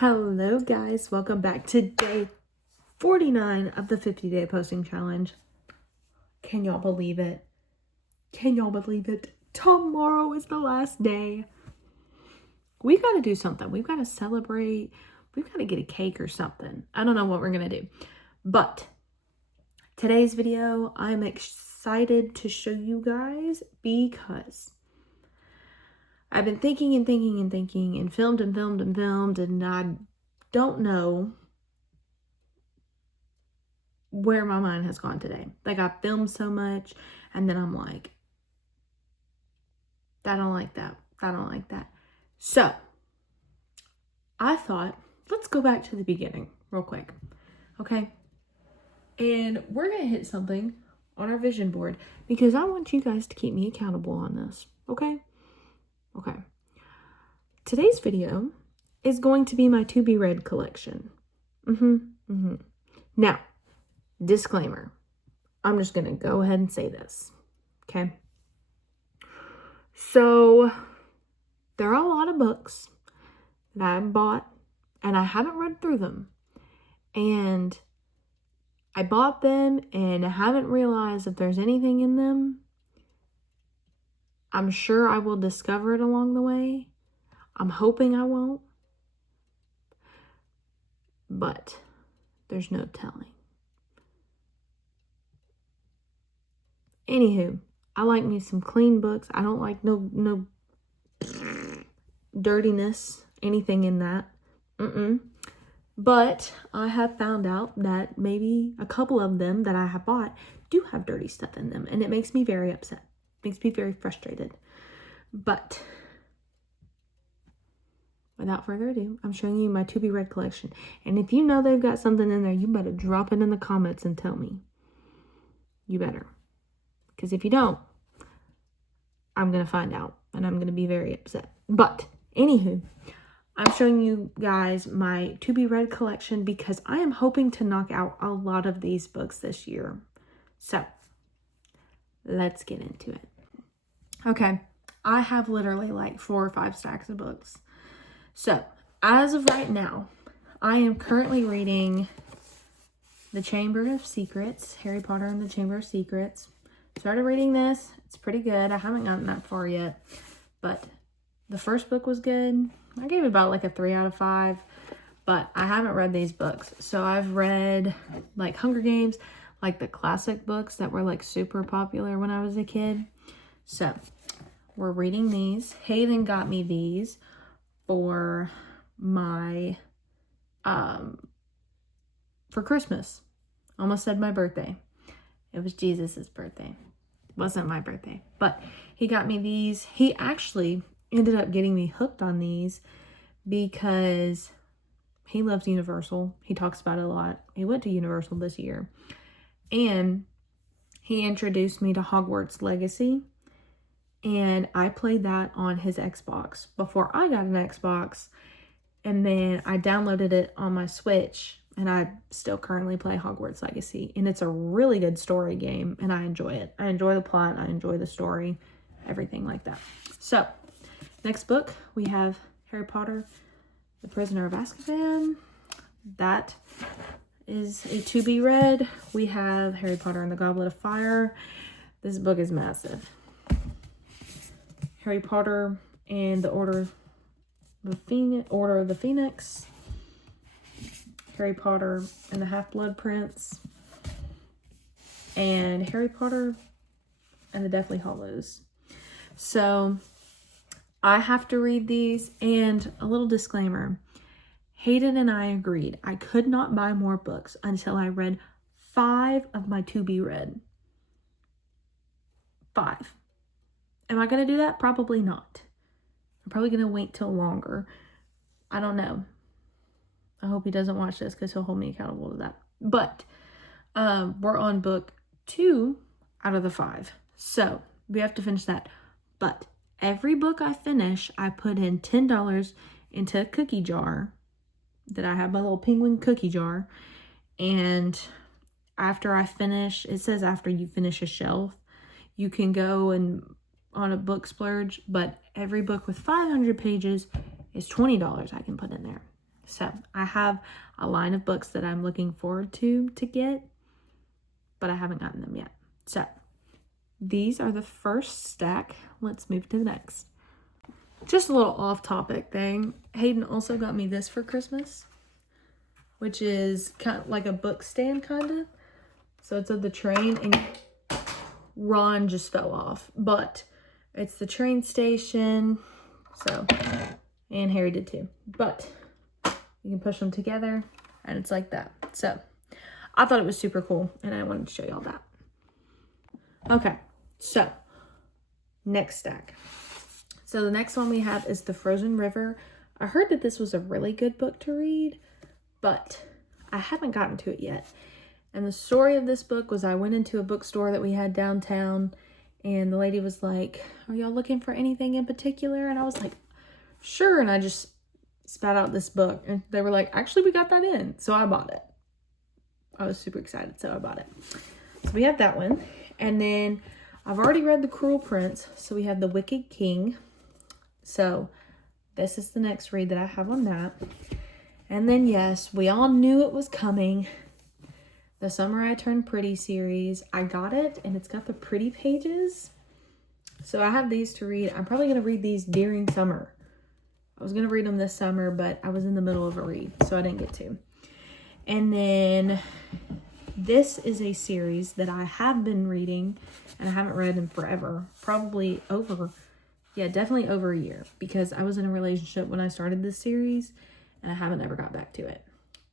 Hello guys, welcome back to day 49 of the 50-day posting challenge. Can y'all believe it? Can y'all believe it? Tomorrow is the last day. We got to do something. We've got to celebrate. We've got to get a cake or something. I don't know what we're going to do. But today's video, I'm excited to show you guys because I've been thinking and filmed and I don't know where my mind has gone today. Like, I filmed so much and then I'm like, I don't like that. I don't like that. So I thought, let's go back to the beginning real quick. Okay. And we're going to hit something on our vision board because I want you guys to keep me accountable on this. Okay. Okay. Today's video is going to be my to be read collection. Now, disclaimer. I'm just going to go ahead and say this. Okay. So there are a lot of books that I bought and I haven't read through them. And I bought them and I haven't realized if there's anything in them. I'm sure I will discover it along the way. I'm hoping I won't. But there's no telling. Anywho, I like me some clean books. I don't like no dirtiness, anything in that. But I have found out that maybe a couple of them that I have bought do have dirty stuff in them. And it makes me very upset. Makes me very frustrated. But without further ado, I'm showing you my to be read collection. And if you know they've got something in there, you better drop it in the comments and tell me. You better. Because if you don't, I'm going to find out. And I'm going to be very upset. But, anywho, I'm showing you guys my to be read collection because I am hoping to knock out a lot of these books this year. So, let's get into it. Okay, I have literally like 4 or 5 stacks of books. So, as of right now, I am currently reading The Chamber of Secrets, Harry Potter and the Chamber of Secrets. Started reading this. It's pretty good. I haven't gotten that far yet, but the first book was good. I gave it about like a 3 out of 5, but I haven't read these books. So I've read like Hunger Games, like the classic books that were like super popular when I was a kid. So we're reading these. Hayden got me these for my, for Christmas. Almost said my birthday. It was Jesus's birthday. It wasn't my birthday, but he got me these. He actually ended up getting me hooked on these because he loves Universal. He talks about it a lot. He went to Universal this year. And he introduced me to Hogwarts Legacy. And I played that on his Xbox before I got an Xbox. And then I downloaded it on my Switch. And I still currently play Hogwarts Legacy. And it's a really good story game. And I enjoy it. I enjoy the plot. I enjoy the story. Everything like that. So, next book, we have Harry Potter, The Prisoner of Azkaban. That is a to be read. We have Harry Potter and the Goblet of Fire. This book is massive. Harry Potter and the Order of the Phoenix. Harry Potter and the Half-Blood Prince. And Harry Potter and the Deathly Hallows. So I have to read these, and a little disclaimer. Hayden and I agreed I could not buy more books until I read 5 of my to be read. 5. Am I going to do that? Probably not. I'm probably going to wait till longer. I don't know. I hope he doesn't watch this because he'll hold me accountable to that. But we're on book 2 out of the 5. So we have to finish that. But every book I finish, I put in $10 into a cookie jar that I have, my little penguin cookie jar. And after I finish, it says after you finish a shelf, you can go and on a book splurge. But every book with 500 pages is $20 I can put in there. So I have a line of books that I'm looking forward to get, but I haven't gotten them yet. So these are the first stack. Let's move to the next. Just a little off-topic thing. Hayden also got me this for Christmas, which is kind of like a book stand, kind of. So it's of the train, and Ron just fell off, but it's the train station. So, and Harry did too. But you can push them together, and it's like that. So I thought it was super cool, and I wanted to show y'all that. Okay, so next stack. So the next one we have is The Frozen River. I heard that this was a really good book to read, but I haven't gotten to it yet. And the story of this book was I went into a bookstore that we had downtown, and the lady was like, "Are y'all looking for anything in particular?" And I was like, "Sure." And I just spat out this book, and they were like, "Actually, we got that in." So I bought it. I was super excited, so I bought it. So we have that one. And then I've already read The Cruel Prince, so we have The Wicked King. So this is the next read that I have on that. And then, yes, we all knew it was coming. The Summer I Turned Pretty series. I got it, and it's got the pretty pages. So I have these to read. I'm probably going to read these during summer. I was going to read them this summer, but I was in the middle of a read, so I didn't get to. And then this is a series that I have been reading, and I haven't read in forever. Probably over, definitely over a year, because I was in a relationship when I started this series, and I haven't ever got back to it.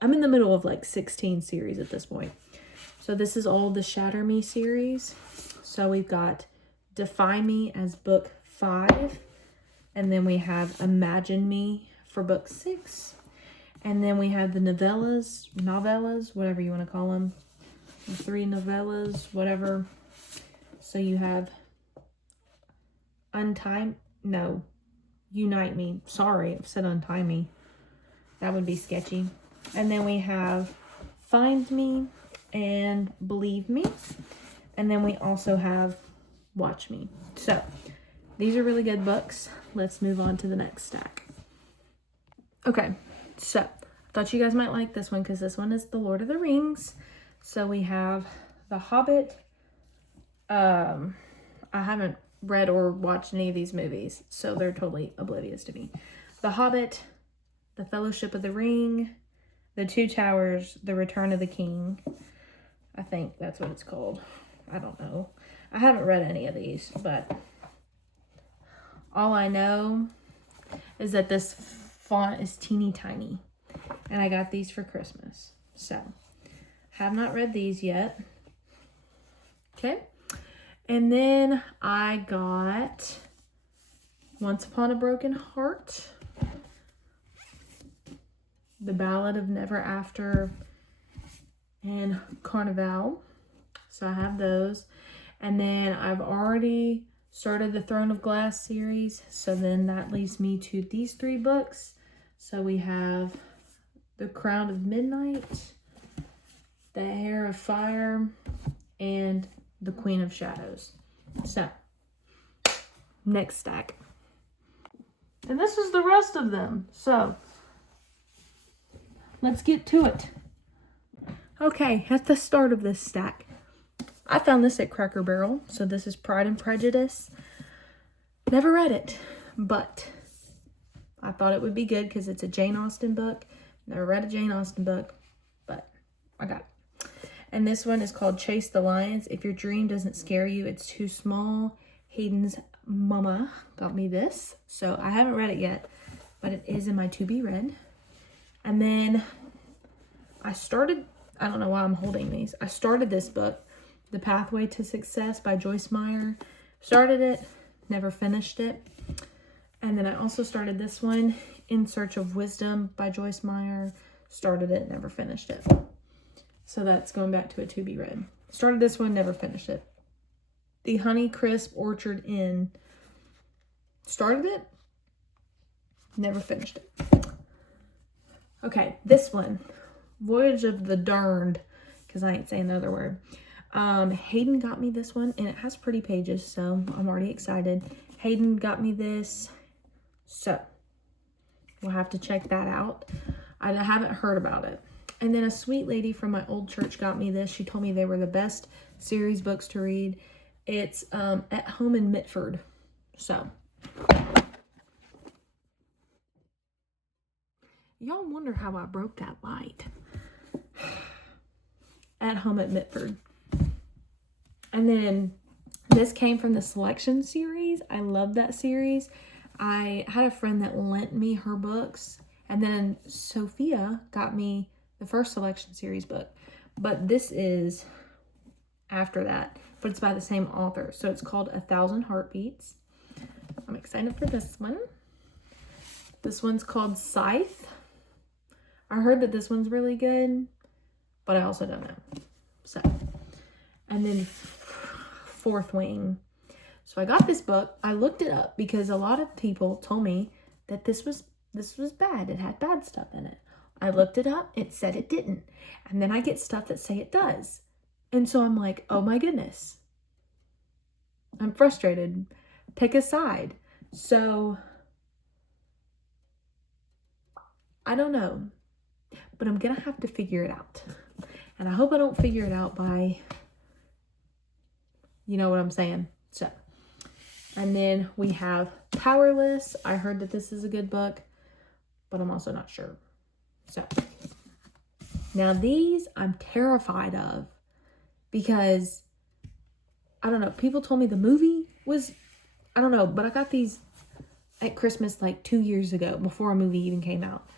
I'm in the middle of like 16 series at this point. So this is all the Shatter Me series. So we've got Defy Me as book 5. And then we have Imagine Me for book 6. And then we have the novellas, whatever you want to call them. The 3 novellas, whatever. So you have Unite Me. Sorry, I've said Untie Me. That would be sketchy. And then we have Find Me and Believe Me. And then we also have Watch Me. So these are really good books. Let's move on to the next stack. Okay, so I thought you guys might like this one because this one is The Lord of the Rings. So we have The Hobbit. I haven't read or watched any of these movies, so they're totally oblivious to me. The Hobbit, The Fellowship of the Ring, The Two Towers, The Return of the King. I think that's what it's called. I don't know. I haven't read any of these, but all I know is that this font is teeny tiny, and I got these for Christmas. So, have not read these yet. Okay. And then I got Once Upon a Broken Heart, The Ballad of Never After, and Carnival. So I have those. And then I've already started the Throne of Glass series. So then that leaves me to these 3 books. So we have The Crown of Midnight, The Hair of Fire, and The Queen of Shadows. So, next stack. And this is the rest of them. So, let's get to it. Okay, at the start of this stack, I found this at Cracker Barrel. So this is Pride and Prejudice. Never read it, but I thought it would be good because it's a Jane Austen book. Never read a Jane Austen book, but I got it. And this one is called Chase the Lions. If your dream doesn't scare you, it's too small. Hayden's mama got me this. So I haven't read it yet, but it is in my to be read. And then I don't know why I'm holding these. I started this book, The Pathway to Success by Joyce Meyer. Started it, never finished it. And then I also started this one, In Search of Wisdom by Joyce Meyer. Started it, never finished it. So that's going back to a to be read. Started this one, never finished it. The Honeycrisp Orchard Inn. Started it, never finished it. Okay, this one, Voyage of the Darned, because I ain't saying the other word. Hayden got me this one, and it has pretty pages, so I'm already excited. Hayden got me this, so we'll have to check that out. I haven't heard about it. And then a sweet lady from my old church got me this. She told me they were the best series books to read. It's At Home in Mitford. So, y'all wonder how I broke that light. At Home at Mitford. And then this came from the Selection series. I love that series. I had a friend that lent me her books. And then Sophia got me the first Selection series book. But this is after that. But it's by the same author. So it's called 1,000 Heartbeats. I'm excited for this one. This one's called Scythe. I heard that this one's really good, but I also don't know. So, and then Fourth Wing. So I got this book. I looked it up because a lot of people told me that this was bad. It had bad stuff in it. I looked it up. It said it didn't. And then I get stuff that say it does. And so I'm like, oh my goodness. I'm frustrated. Pick a side. So I don't know. But I'm going to have to figure it out. And I hope I don't figure it out by, you know what I'm saying. So, and then we have Powerless. I heard that this is a good book, but I'm also not sure. So, now these I'm terrified of because, I don't know, people told me the movie was, I don't know, but I got these at Christmas like 2 years ago before a movie even came out.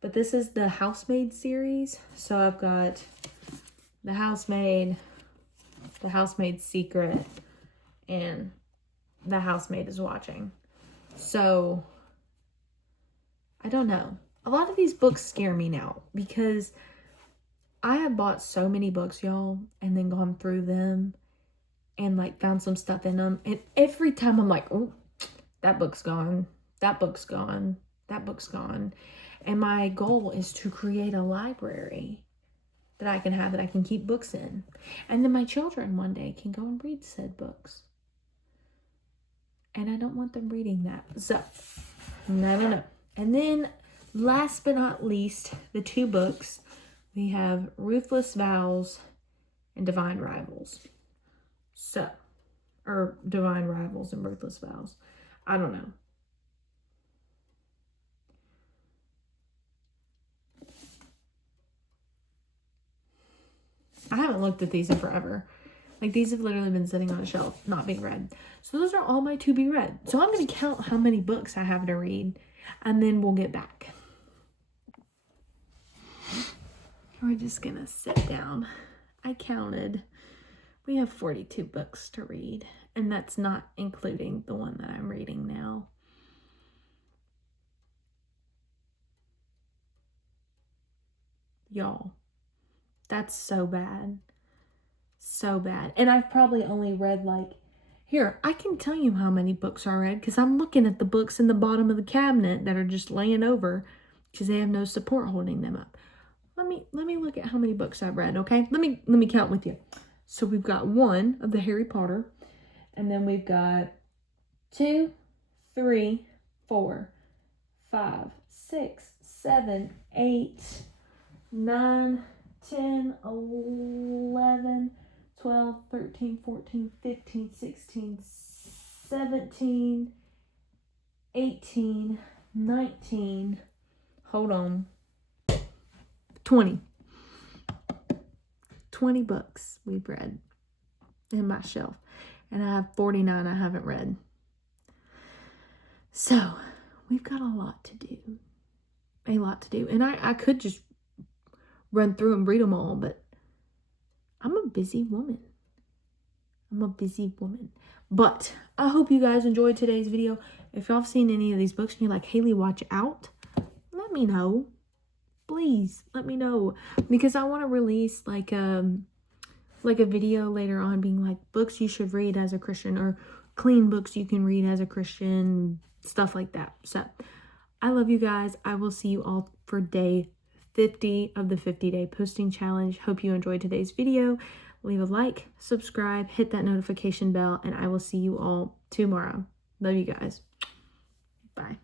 But this is the Housemaid series. So I've got The Housemaid, The Housemaid's Secret, and The Housemaid is Watching. So, I don't know. A lot of these books scare me now because I have bought so many books, y'all, and then gone through them and like found some stuff in them. And every time I'm like, oh, that book's gone. That book's gone. That book's gone. And my goal is to create a library that I can have, that I can keep books in. And then my children one day can go and read said books. And I don't want them reading that. So, I don't know. And then, last but not least, the two books. We have Ruthless Vows and Divine Rivals. So, or Divine Rivals and Ruthless Vows. I don't know. I haven't looked at these in forever. Like, these have literally been sitting on a shelf, not being read. So those are all my to be read. So I'm going to count how many books I have to read, and then we'll get back. We're just going to sit down. I counted. We have 42 books to read, and that's not including the one that I'm reading now. Y'all. That's so bad. So bad. And I've probably only read like, here, I can tell you how many books I read because I'm looking at the books in the bottom of the cabinet that are just laying over because they have no support holding them up. Let me look at how many books I've read, okay? Let me count with you. So we've got one of the Harry Potter, and then we've got 2, 3, 4, 5, 6, 7, 8, 9, 10, 11, 12, 13, 14, 15, 16, 17, 18, 19, hold on, 20. 20 books we've read in my shelf. And I have 49 I haven't read. So, we've got a lot to do. A lot to do. And I could just run through and read them all, but I'm a busy woman. But I hope you guys enjoyed today's video. If y'all have seen any of these books and you're like, Haley, watch out, let me know. Please let me know, because I want to release like a video later on being like books you should read as a Christian, or clean books you can read as a Christian, stuff like that. So I love you guys. I will see you all for day 50 of the 50-day posting challenge. Hope you enjoyed today's video. Leave a like, subscribe, hit that notification bell, and I will see you all tomorrow. Love you guys. Bye.